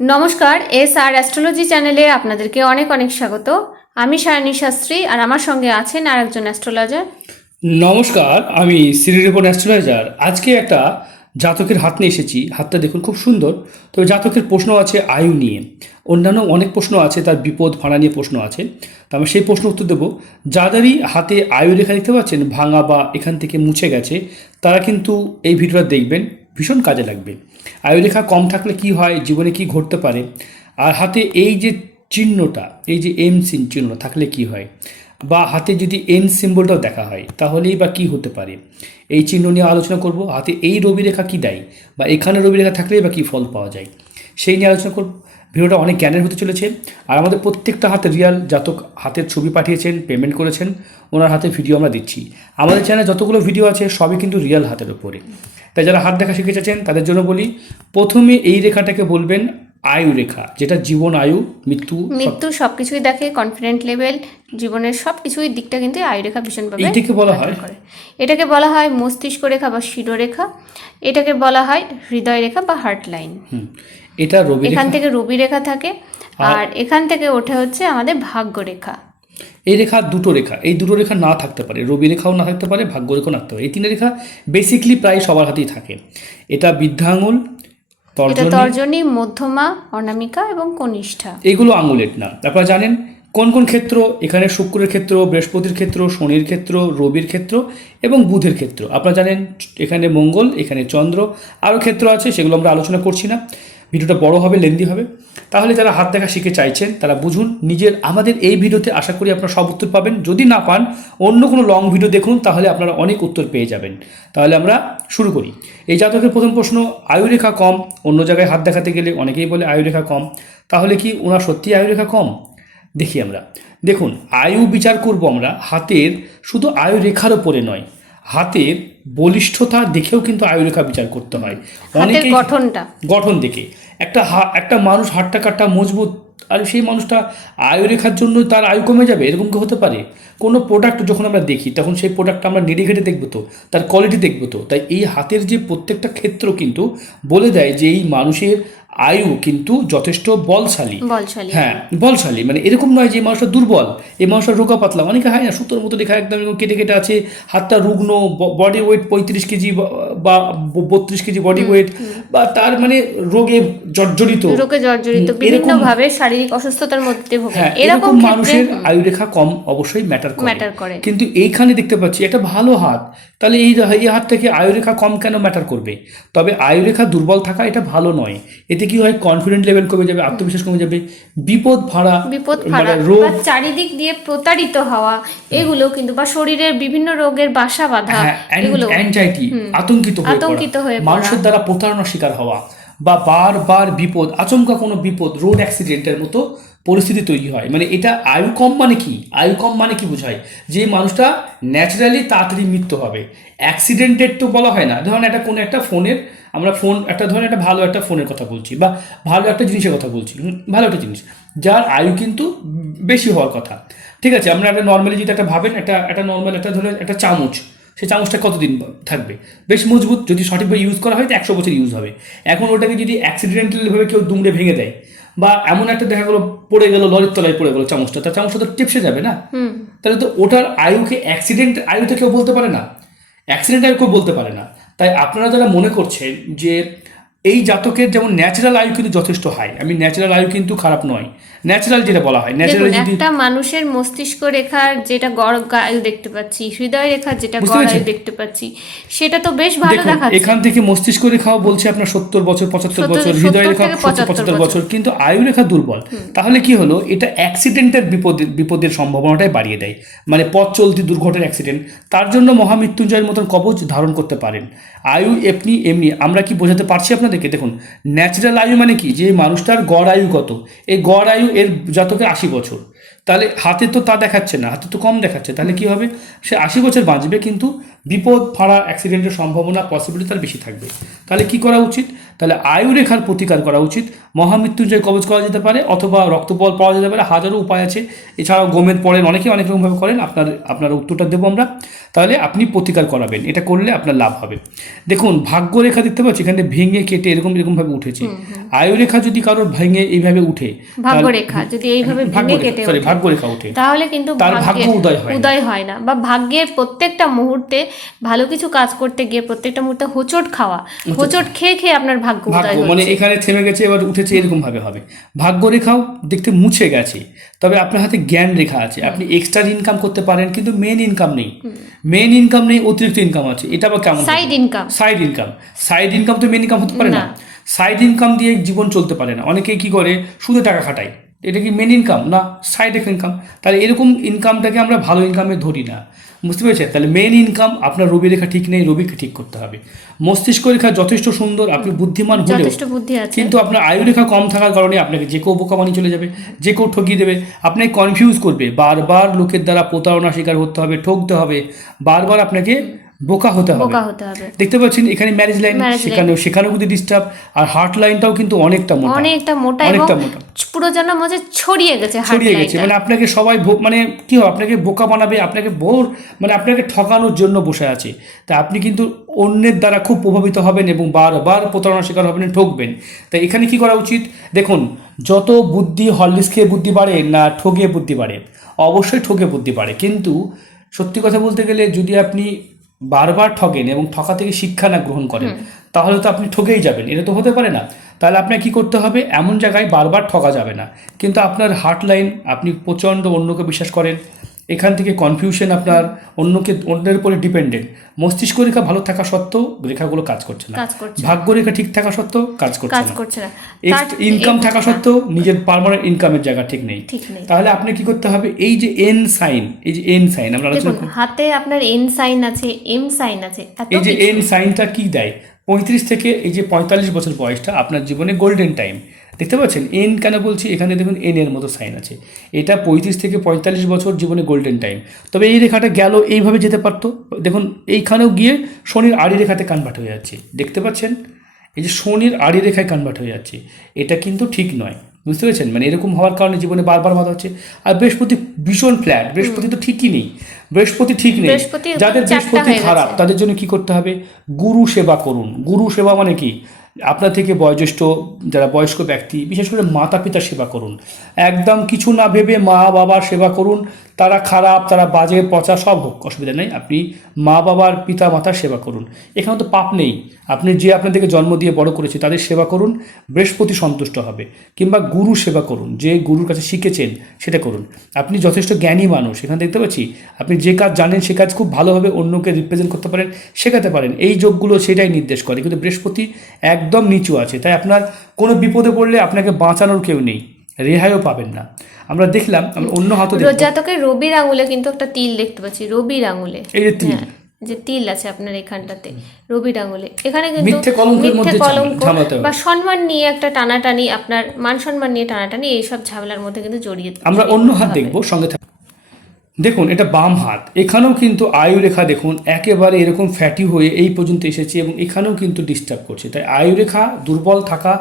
নমস্কার, এস আর অ্যাস্ট্রোলজি চ্যানেলে আপনাদেরকে অনেক অনেক স্বাগত। আমি সায়নী শাস্ত্রী আর আমার সঙ্গে আছেন আর একজন অ্যাস্ট্রোলজার। নমস্কার, আমি শ্রী রিপোর্ট অ্যাস্ট্রোলাইজার আজকে একটা জাতকের হাত নিয়ে এসেছি, হাতটা দেখুন খুব সুন্দর। তবে জাতকের প্রশ্ন আছে আয়ু নিয়ে। অন্যান্য অনেক প্রশ্ন আছে, তার বিপদ, ভাড়া নিয়ে প্রশ্ন আছে। তো আমি সেই প্রশ্ন উত্তর দেবো। যাদেরই হাতে আয়ু রেখা দেখতে পাচ্ছেন, ভাঙা বা এখান থেকে মুছে গেছে, তারা কিন্তু এই ভিডিওটা দেখবেন। ভীষণ কাজে লাগবে। আয়ু রেখা কম থাকলে কি হয়? জীবনে কি ঘটতে পারে? আর হাতে এই যে চিহ্নটা, এই যে এম সিন চিহ্ন থাকলে কি হয়? বা হাতে যদি এন সিম্বলটাও দেখা হয়, তাহলেই বা কি হতে পারে? এই চিহ্ন নিয়ে আলোচনা করব। হাতে এই রবি রেখা কী দেয়? বা এখানে রবি রেখা থাকলেই বা কী ফল পাওয়া যায়? সেই নিয়ে আলোচনা করব। ভিডিওটা অনেক জ্ঞানের হতে চলেছে। আর আমাদের প্রত্যেকটা হাতে রিয়াল জাতক হাতের ছবি পাঠিয়েছেন পেমেন্ট করেছেন ওনার হাতে ভিডিও আমরা দিচ্ছি। আমাদের চ্যানেলে যতগুলো ভিডিও আছে সবই কিন্তু রিয়াল হাতের উপরে। তাই যারা হাত দেখা শিখে চাচ্ছেন তাদের জন্য বলি প্রথমে এই রেখাটাকে বলবেন আয়ু রেখা যেটা জীবন আয়ু মৃত্যু মৃত্যু সবকিছুই দেখে কনফিডেন্ট লেভেল জীবনের সব কিছুই দিকটা কিন্তু আয়ু রেখা ভীষণভাবে এইটাকে বলা হয় এটাকে বলা হয় মস্তিষ্ক রেখা বা শিরোরেখা। এটাকে বলা হয় হৃদয় রেখা বা হার্ট লাইন হুম, এটা রবি এখান থেকে রবি রেখা থাকে আর এখান থেকে ওঠে হচ্ছে আমাদের ভাগ্য রেখা। এই রেখা দুটো রেখা এই দুটো রেখা না থাকতে পারে রবি রেখাও না থাকতে পারে ভাগ্য রেখাও না থাকতে পারে। এই তিনটে রেখা বেসিকলি প্রায় সবার হাতেই থাকে। এটা বৃদ্ধাঙ্গুল তর্জনী মধ্যমা অনামিকা এবং কনিষ্ঠা। এগুলো আঙুলের না। আপনারা জানেন কোন কোন ক্ষেত্র? এখানে শুক্রের ক্ষেত্র বৃহস্পতির ক্ষেত্র শনির ক্ষেত্র রবির ক্ষেত্র এবং বুধের ক্ষেত্র। আপনারা জানেন এখানে মঙ্গল এখানে চন্দ্র। আরও ক্ষেত্র আছে সেগুলো আমরা আলোচনা করছি না। ভিডিওটা বড় হবে লেন্দি হবে, তাহলে যারা হাত দেখা শিখে চাইছেন, তারা বুঝুন, নিজের, আমাদের এই ভিডিওতে আশা করি আপনারা সব উত্তর পাবেন। যদি না পান, অন্য কোনো লং ভিডিও দেখুন, তাহলে আপনারা অনেক উত্তর পেয়ে যাবেন। তাহলে আমরা শুরু করি। এই জাতকের প্রথম প্রশ্ন, আয়ুরেখা কম? অন্য জায়গায় হাত দেখাতে গেলে অনেকেই বলে আয়ুরেখা কম। তাহলে কি ওনার সত্যি আয়ুরেখা কম? দেখি আমরা। দেখুন, আয়ু বিচার করব আমরা, হাতের শুধু আয়ু রেখার ওপরে নয় হাতের বলিষ্ঠতা দেখেও কিন্তু আয়ুরেখা বিচার করতে হয়। অনেকেই গঠনটা। গঠন দেখে। একটা হা- একটা মানুষ হাটটা কাটটা মজবুত আর সেই মানুষটা আয়ু রেখার জন্য তার আয়ু কমে যাবে? এরকম কি হতে পারে? কোনো প্রোডাক্ট যখন আমরা দেখি তখন সেই প্রোডাক্টটা আমরা নেড়ে ঘেটে দেখব তো তার কোয়ালিটি দেখব তো। তাই এই হাতের যে প্রত্যেকটা ক্ষেত্র কিন্তু বলে দেয় যে এই মানুষের আয়ু কিন্তু যথেষ্ট বলশালী। বলশালী। হ্যাঁ বলশালী। মানে এরকম নয় যে মানুষটা দুর্বল এই মানুষটা রোগা পাতলা। অনেকে হয় না সুতোর মতো দেখা একদম এরকম কেটে কেটে আছে হাতটা রুগ্ন বডি ওয়েট পঁয়ত্রিশ কেজি বা- বত্রিশ কেজি বডি ওয়েট বা তার মানে রোগে জর্জরিত। রোগে জর্জরিত বিভিন্ন ভাবে শারীরিক অসুস্থতার মধ্যে ভোগে। হ্যাঁ এরকম মানুষের আয়ুরেখা কম অবশ্যই ম্যাটার করে। ম্যাটার করে। কিন্তু এইখানে দেখতে পাচ্ছি এটা ভালো হাত। তাহলে এই এই হাত থেকে আয়ুরেখা কম কেন ম্যাটার করবে? তবে আয়ুরেখা দুর্বল থাকা এটা ভালো নয়। এতে কি হয়? কনফিডেন্ট লেভেল কমে যাবে আত্মবিশ্বাস কমে যাবে বিপদ ভাড়া বিপদ মানে রোগ বা চারিদিক দিয়ে প্রতারিত হওয়া এগুলো কিন্তু বা শরীরের বিভিন্ন রোগের বাসা বাঁধা হ্যাঁ এগুলো অ্যাংজাইটি আতঙ্কিত হয়ে আতঙ্কিত হয়ে মানুষের দ্বারা প্রতারণার শিকার হওয়া বা বারবার বিপদ আচমকা কোনো বিপদ রোড অ্যাক্সিডেন্টের মতো পরিস্থিতি তৈরি হয়। মানে এটা আয়ু কম মানে কি? আয়ু কম মানে কি বোঝায়? যে মানুষটা ন্যাচারালি তাড়াতাড়ি মৃত্যু হবে। অ্যাক্সিডেন্টের তো বলা হয় না। ধরুন একটা কোনো একটা ফোনের আমরা ফোন একটা ধরুন একটা ভালো একটা ফোনের কথা বলছি বা ভালো একটা জিনিসের কথা বলছি ভালো একটা জিনিস যার আয়ু কিন্তু বেশি হওয়ার কথা। ঠিক আছে আমরা একটা নর্মালি যদি একটা ভাবেন একটা একটা নর্মাল একটা ধরুন একটা চামচ সেই চামচটা কতদিন থাকবে? বেশ মজবুত যদি সঠিকভাবে ইউজ করা হয় তো একশো বছর ইউজ হবে। এখন ওটাকে যদি অ্যাক্সিডেন্টালভাবে কেউ দুমড়ে ভেঙে দেয় বা এমন একটা দেখা গেলো পড়ে গেল লরির তলায় পড়ে গেলো চামচটা তার চামচটা তো টিপসে যাবে না? তাহলে তো ওটার আয়ুকে অ্যাক্সিডেন্ট আয়ু তো কেউ বলতে পারে না। অ্যাক্সিডেন্ট আয়ু কেউ বলতে পারে না। তাই আপনারা যারা মনে করছেন যে এই জাতকের যেমন ন্যাচারাল আয়ু কিন্তু যথেষ্ট হাই আমি ন্যাচারাল আয়ু কিন্তু খারাপ নয়। ন্যাচারাল যেটা বলা হয় ন্যাচারাল যদি একটা মানুষের মস্তিষ্ক রেখার যেটা গড় আয়ু দেখতে পাচ্ছি হৃদয় রেখার যেটা গড় আয়ু দেখতে পাচ্ছি সেটা তো বেশ ভালো দেখাচ্ছে। এখান থেকে মস্তিষ্ক রেখাও বলছে আপনার সত্তর বছর পঁচাত্তর বছর হৃদয় রেখা পঁচাত্তর বছর। কিন্তু আয়ু রেখা দুর্বল। তাহলে কি হলো? এটা অ্যাক্সিডেন্টের বিপদের বিপদের সম্ভাবনাটাই বাড়িয়ে দেয়। মানে পথ চলতি দুর্ঘটনার অ্যাক্সিডেন্ট তার জন্য মহামৃত্যুঞ্জয়ের মতন কবচ ধারণ করতে পারেন। আয়ু এমনি এমনি আমরা কি বোঝাতে পারছি আপনাদেরকে দেখুন ন্যাচারাল আয়ু মানে কি? যে মানুষটার গড় আয়ু কত? এই গড় আয়ু এর জাতকে আশি বছর তাহলে হাতে তো তা দেখাচ্ছে না হাতে তো কম দেখাচ্ছে তাহলে কি হবে? সে আশি বছর বাঁচবে কিন্তু বিপদ ফাড়া অ্যাক্সিডেন্টের সম্ভাবনা পসিবিলিটি তার বেশি থাকবে। তাহলে কি করা উচিত? তাহলে আয়ু রেখার প্রতিকার করা উচিত। মহামৃত্যুঞ্জয় কবচ করা যেতে পারে অথবা রক্তপল পাওয়া যেতে পারে হাজারো উপায় আছে। এছাড়াও গোমেদ পড়েন অনেকে অনেক রকমভাবে করেন আপনার আপনার উত্তরটা দেবো আমরা। তাহলে আপনি প্রতিকার করাবেন এটা করলে আপনার লাভ হবে। দেখুন ভাগ্য রেখা দেখতে পাচ্ছি এখানে ভেঙে কেটে এরকম এরকমভাবে উঠেছে। আয়ুরেখা যদি কারোর ভেঙে এইভাবে উঠে ভাগ্যরেখা যদি এইভাবে ভেঙে কেটে সরি ভাগ্যরেখা উঠে। তাহলে কিন্তু তার ভাগ্য উদয় হয় উদয় হয় না বা ভাগ্যের প্রত্যেকটা মুহূর্তে ভালো কিছু কাজ করতে গিয়ে প্রত্যেকটা মুহূর্তে হোঁচট খাওয়া হোঁচট খেয়ে খেয়ে আপনার ভাগ্য ভাগ্য মানে এখানে থেমে গেছে এবার উঠেছে এরকম ভাবে হবে। ভাগ্য রেখাও দেখতে মুছে গেছে তবে আপনার হাতে জ্ঞান রেখা আছে। আপনি এক্সট্রা ইনকাম করতে পারেন কিন্তু মেন ইনকাম নেই। মেন ইনকাম নেই অতিরিক্ত ইনকাম আছে। এটা আবার কেমন side income side income side income তো মেন ইনকাম হতে পারে না। না। সাইড ইনকাম দিয়ে জীবন চলতে পারে না। অনেকে কি করে? শুধু টাকা খাটায়। এটা কি মেন ইনকাম না সাইড ইনকাম তাহলে এরকম ইনকামটাকে আমরা ভালো ইনকামে ধরি না। বুঝতে পেরেছেন? তাহলে মেন ইনকাম আপনার রবি রেখা ঠিক নেই রবিকে ঠিক করতে হবে। মস্তিষ্ক রেখা যথেষ্ট সুন্দর আপনি বুদ্ধিমান হলেও আছে। কিন্তু আপনার আয়ু রেখা কম থাকার কারণে আপনাকে যে কেউ বোকা বানিয়ে চলে যাবে যে কেউ ঠকিয়ে দেবে। আপনাকে কনফিউজ করবে। বারবার লোকের দ্বারা প্রতারণা শিকার হতে হবে ঠকতে হবে। বারবার আপনাকে বোকা হতে হবে। বোকা হতে হবে। দেখতে পাচ্ছেন এখানে ম্যারেজ লাইন Marriage সেখানেও সেখানেও কিন্তু ডিস্টার্ব আর হার্ট লাইনটাও কিন্তু অনেকটা মোটা। অনেকটা মোটা অনেকটা মোটা। পুরো যেন মধ্যে ছড়িয়ে গেছে ছড়িয়ে গেছে। মানে আপনাকে সবাই মানে কি হবে আপনাকে বোকা বানাবে আপনাকে বোর মানে আপনাকে ঠকানোর জন্য বসে আছে। তা আপনি কিন্তু অন্যের দ্বারা খুব প্রভাবিত হবেন এবং বারবার প্রতারণার শিকার হবেন ঠকবেন। তাই এখানে কি করা উচিত? দেখুন যত বুদ্ধি হরলিক্স খেয়ে বুদ্ধি বাড়ে না ঠগে বুদ্ধি বাড়ে। অবশ্যই ঠকে বুদ্ধি বাড়ে। কিন্তু সত্যি কথা বলতে গেলে যদি আপনি বারবার ঠকেন এবং ঠকা থেকে শিক্ষা না গ্রহণ করেন তাহলে তো আপনি ঠকেই যাবেন এটা তো হতে পারে না। তাহলে আপনাকে কি করতে হবে? এমন জায়গায় বারবার ঠকা যাবে না। কিন্তু আপনার হার্ট লাইন আপনি প্রচণ্ড অন্যকে বিশ্বাস করেন এখান থেকে কনফিউশন আপনার অন্যকে অন্যের উপরে ডিপেন্ডেন্ট মস্তিষ্ক রেখা ভালো থাকা সত্ত্বেও রেখাগুলো কাজ করছে না। ভাগ্য রেখা ঠিক থাকা সত্ত্বেও কাজ করছে না। ইনকাম থাকা সত্ত্বেও নিজের পার্মানেন্ট ইনকামের জায়গা ঠিক নেই। তাহলে আপনি কি করতে হবে? এই যে এন সাইন এই যে এন সাইন আমরা হাতে আপনার এন সাইন আছে এম সাইন আছে এই যে। এন সাইনটা কি দেয়? পঁয়ত্রিশ থেকে এই যে পঁয়তাল্লিশ বছর বয়সটা আপনার জীবনে গোল্ডেন টাইম দেখতে পাচ্ছেন? এন কেন বলছি? এখানে দেখুন এন এর মতো সাইন আছে। এটা পঁয়ত্রিশ থেকে পঁয়তাল্লিশ বছর জীবনে গোল্ডেন টাইম তবে এই রেখাটা গেল এইভাবে যেতে পারতো? দেখুন এইখানেও গিয়ে শনির আড়ি রেখাতে কনভার্ট হয়ে যাচ্ছে। দেখতে পাচ্ছেন? এই যে শনির আড়ি রেখায় কনভার্ট হয়ে যাচ্ছে। এটা কিন্তু ঠিক নয়। বুঝতে পেরেছেন? মানে এরকম হওয়ার কারণে জীবনে বারবার বাধা হচ্ছে। আর বৃহস্পতি ভীষণ ফ্ল্যাট বৃহস্পতি তো ঠিকই নেই। বৃহস্পতি ঠিক নেই। যাদের বৃহস্পতি খারাপ তাদের জন্য কি করতে হবে? গুরু সেবা করুন। গুরু সেবা মানে কি? আপনার থেকে বয়োজ্যেষ্ঠ যারা বয়স্ক ব্যক্তি, বিশেষ করে মাতা পিতার সেবা করুন। একদম কিছু না ভেবে মা বাবার সেবা করুন। তারা খারাপ, তারা বাজে, পচা সব হোক অসুবিধা নেই। আপনি মা বাবার পিতা মাতার সেবা করুন। এখানে তো পাপ নেই। আপনি যে আপনাদেরকে জন্ম দিয়ে বড় করেছে, তাদের সেবা করুন। বৃহস্পতি সন্তুষ্ট হবে। কিংবা গুরু সেবা করুন। যে গুরুর কাছে শিখেছেন, সেটা করুন। আপনি যথেষ্ট জ্ঞানী মানুষ। এখানে দেখতে পাচ্ছি, আপনি যে কাজ জানেন, সে কাজ খুব ভালোভাবে অন্যকে রিপ্রেজেন্ট করতে পারেন, শেখাতে পারেন। এই যোগগুলো সেটাই নির্দেশ করে। কিন্তু বৃহস্পতি একদম নিচু আছে। তাই আপনার কোনো বিপদে পড়লে আপনাকে বাঁচানোর কেউ নেই। রেহাইও পাবেন না। আমরা দেখলাম আমরা অন্য হাতে জাতকের রবির আঙুলে কিন্তু একটা তিল দেখতে পাচ্ছি রবির আঙুলে। এই যে তিল। হ্যাঁ, যে তিল আছে আপনার এখানটাতে রবির আঙুলে। এখানে কিন্তু মিথ্যে কলঙ্ক বা সম্মান নিয়ে একটা টানাটানি আপনার মান সম্মান নিয়ে টানাটানি এইসব ঝামেলার মধ্যে কিন্তু জড়িয়ে আমরা অন্য হাত দেখব সঙ্গে দেখুন, এটা বাম হাত। এখানেও কিন্তু আয়ুরেখা দেখুন, একেবারে এরকম ফ্যাটি হয়ে এই পর্যন্ত এসেছে এবং এখানেও কিন্তু ডিস্টার্ব করছে। তাই আয়ুরেখা দুর্বল থাকা,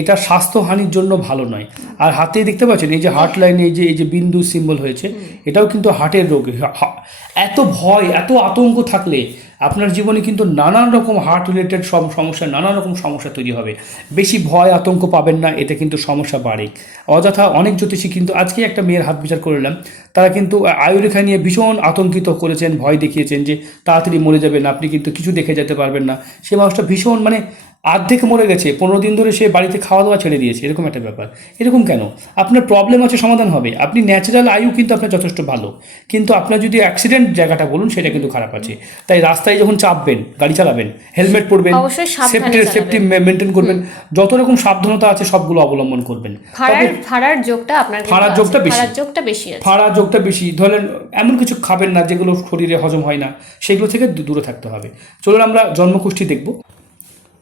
এটা স্বাস্থ্যহানির জন্য ভালো নয়। আর হাতে দেখতে পাচ্ছেন, এই যে হার্ট লাইনে এই যে এই যে বিন্দু সিম্বল হয়েছে, এটাও কিন্তু হার্টের রোগ এত ভয়, এত আতঙ্ক থাকলে আপনার জীবনে কিন্তু নানান রকম হার্ট রিলেটেড সব সমস্যা নানা রকম সমস্যা তৈরি হবে। বেশি ভয়, আতঙ্ক পাবেন না, এতে কিন্তু সমস্যা বাড়ে। অযথা অনেক জ্যোতিষী কিন্তু আজকে একটা মেয়ের হাত বিচার করলাম তারা কিন্তু আয়ুরেখা নিয়ে ভীষণ আতঙ্কিত করেছেন, ভয় দেখিয়েছেন যে তাড়াতাড়ি মরে যাবেন, আপনি কিন্তু কিছু দেখে যেতে পারবেন না। সে মানুষটা ভীষণ মানে আর্ধেক মরে গেছে পনেরো দিন ধরে সে বাড়িতে খাওয়া দাওয়া ছেড়ে দিয়েছে এরকম একটা ব্যাপার। এরকম কেন? আপনার প্রবলেম আছে সমাধান হবে। আপনি ন্যাচারাল আয়ু কিন্তু আপনার যথেষ্ট ভালো। কিন্তু আপনার যদি অ্যাক্সিডেন্ট জায়গাটা বলুন সেটা কিন্তু খারাপ আছে। তাই রাস্তায় যখন চাপবেন গাড়ি চালাবেন হেলমেট পরবেন সেফটি সেফটি মেনটেন করবেন। যত রকম সাবধানতা আছে সবগুলো অবলম্বন করবেন। ফাড়ার যোগটা আপনার ফাড়ার যোগটা বেশি। ফাড়ার যোগটা বেশি আছে। যোগটা বেশি। ধরেন এমন কিছু খাবেন না যেগুলো শরীরে হজম হয় না সেগুলো থেকে দূরে থাকতে হবে। চলুন আমরা জন্মকুষ্ঠী দেখব।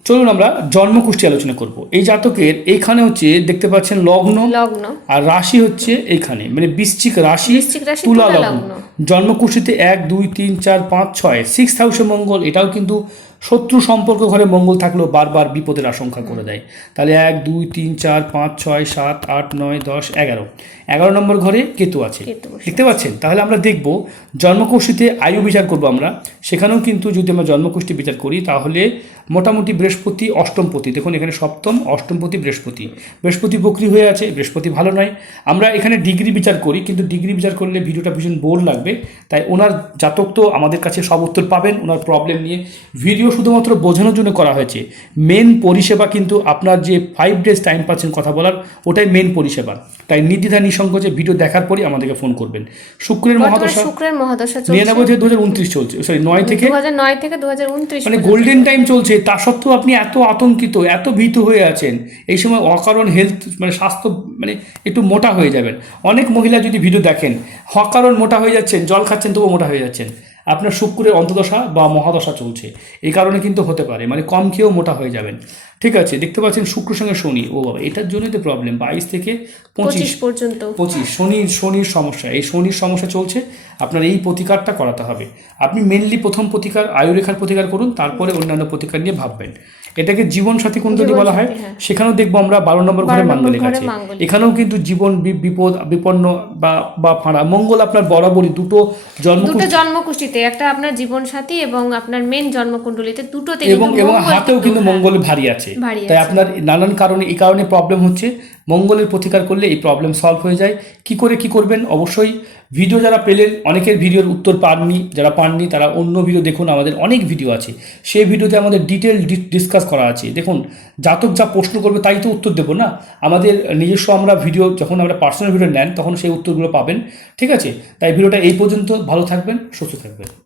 চলুন আমরা জন্মকুষ্ঠী আলোচনা করব। এই জাতকের এইখানে হচ্ছে দেখতে পাচ্ছেন লগ্ন লগ্ন। আর রাশি হচ্ছে এইখানে মানে বৃশ্চিক রাশি তুলা লগ্ন। জন্মকুষ্ঠীতে এক দুই তিন চার পাঁচ ছয় সিক্স হাউসে মঙ্গল এটাও কিন্তু শত্রু সম্পর্ক ঘরে মঙ্গল থাকলেও বারবার বিপদের আশঙ্কা করে দেয়। তাহলে এক দুই তিন চার পাঁচ ছয় সাত আট নয় দশ এগারো। এগারো নম্বর ঘরে কেতু আছে। দেখতে পাচ্ছেন? তাহলে আমরা দেখব জন্মকোষ্ঠীতে আয়ু বিচার করব আমরা। সেখানেও কিন্তু যদি আমরা জন্মকুষ্ঠী বিচার করি তাহলে মোটামুটি বৃহস্পতি অষ্টমপতি। দেখুন এখানে সপ্তম অষ্টমপতি বৃহস্পতি। বৃহস্পতি বকরি হয়ে আছে বৃহস্পতি ভালো নয়। আমরা এখানে ডিগ্রি বিচার করি কিন্তু ডিগ্রি বিচার করলে ভিডিওটা ভীষণ বোর লাগবে। তাই ওনার জাতক তো আমাদের কাছে সব উত্তর পাবেন ওনার প্রবলেম নিয়ে। ভিডিও শুধুমাত্র বোঝানোর জন্য করা হয়েছে। মেন পরিষেবা কিন্তু আপনার যে ফাইভ ডেজ টাইম পাচ্ছেন কথা বলার ওটাই মেন পরিষেবা। তাই নির্দ্বিধা নিঃসংকোচে ভিডিও দেখার পরই আমাদেরকে ফোন করবেন। শুক্রের মহাদশা শুক্রের মহাদশা নিরানব্বই থেকে দু হাজার উনত্রিশ চলছে। সরি নয় থেকে দু হাজার নয় থেকে দু হাজার উনত্রিশ মানে গোল্ডেন টাইম চলছে। তা সত্ত্বেও আপনি এত আতঙ্কিত এত ভীত হয়ে আছেন। এই সময় অকারণ হেলথ মানে স্বাস্থ্য মানে একটু মোটা হয়ে যাবেন। অনেক মহিলা যদি ভিডিও দেখেন অকারণ মোটা হয়ে যাচ্ছেন জল খাচ্ছেন তবুও মোটা হয়ে যাচ্ছেন। আপনার শুক্রের অন্তদশা বা মহাদশা চলছে। এই কারণে কিন্তু হতে পারে মানে কম খেয়েও মোটা হয়ে যাবেন। ঠিক আছে দেখতে পাচ্ছেন শুক্র সঙ্গে শনি। ও বাবা এটার জন্যই তো প্রবলেম বাইশ থেকে পঁচিশ। পঁচিশ পর্যন্ত। পঁচিশ শনি শনির সমস্যা। এই শনির সমস্যা চলছে আপনার এই প্রতিকারটা করাতে হবে। আপনি মেনলি প্রথম প্রতিকার আয়ুরেখার প্রতিকার করুন তারপরে অন্যান্য প্রতিকার নিয়ে ভাববেন। এটাকে জীবন সাথী কুণ্ডলী বলা হয়। হ্যাঁ। সেখানেও দেখব আমরা বারো নম্বর ঘরে মাঙ্গলিক আছে। এখানেও কিন্তু জীবন বিপদ বিপন্ন বা বা ফাঁড়া মঙ্গল আপনার বরাবরই। দুটো জন্ম দুটো জন্মকুষ্ঠিতে একটা আপনার জীবন সাথী এবং আপনার মেন জন্মকুণ্ডলিতে দুটোতে এবং এবং হাতেও কিন্তু মঙ্গল ভারী আছে। তাই আপনার নানান কারণে এই কারণে প্রবলেম হচ্ছে। মঙ্গলের প্রতিকার করলে এই প্রবলেম সলভ হয়ে যায়। কি করে কি করবেন? অবশ্যই ভিডিও যারা পেলেন, অনেকের ভিডিওর উত্তর পাননি, যারা পাননি, তারা অন্য ভিডিও দেখুন, আমাদের অনেক ভিডিও আছে। সেই ভিডিওতে আমাদের ডিটেল ডিসকাস করা আছে। দেখুন, জাতক যা প্রশ্ন করবে তাই তো উত্তর দেবো না? আমাদের নিজস্ব আমরা ভিডিও যখন আমরা পার্সোনাল ভিডিও নেন, তখন সেই উত্তরগুলো পাবেন। ঠিক আছে? তাই ভিডিওটা এই পর্যন্ত, ভালো থাকবেন, সুস্থ থাকবেন।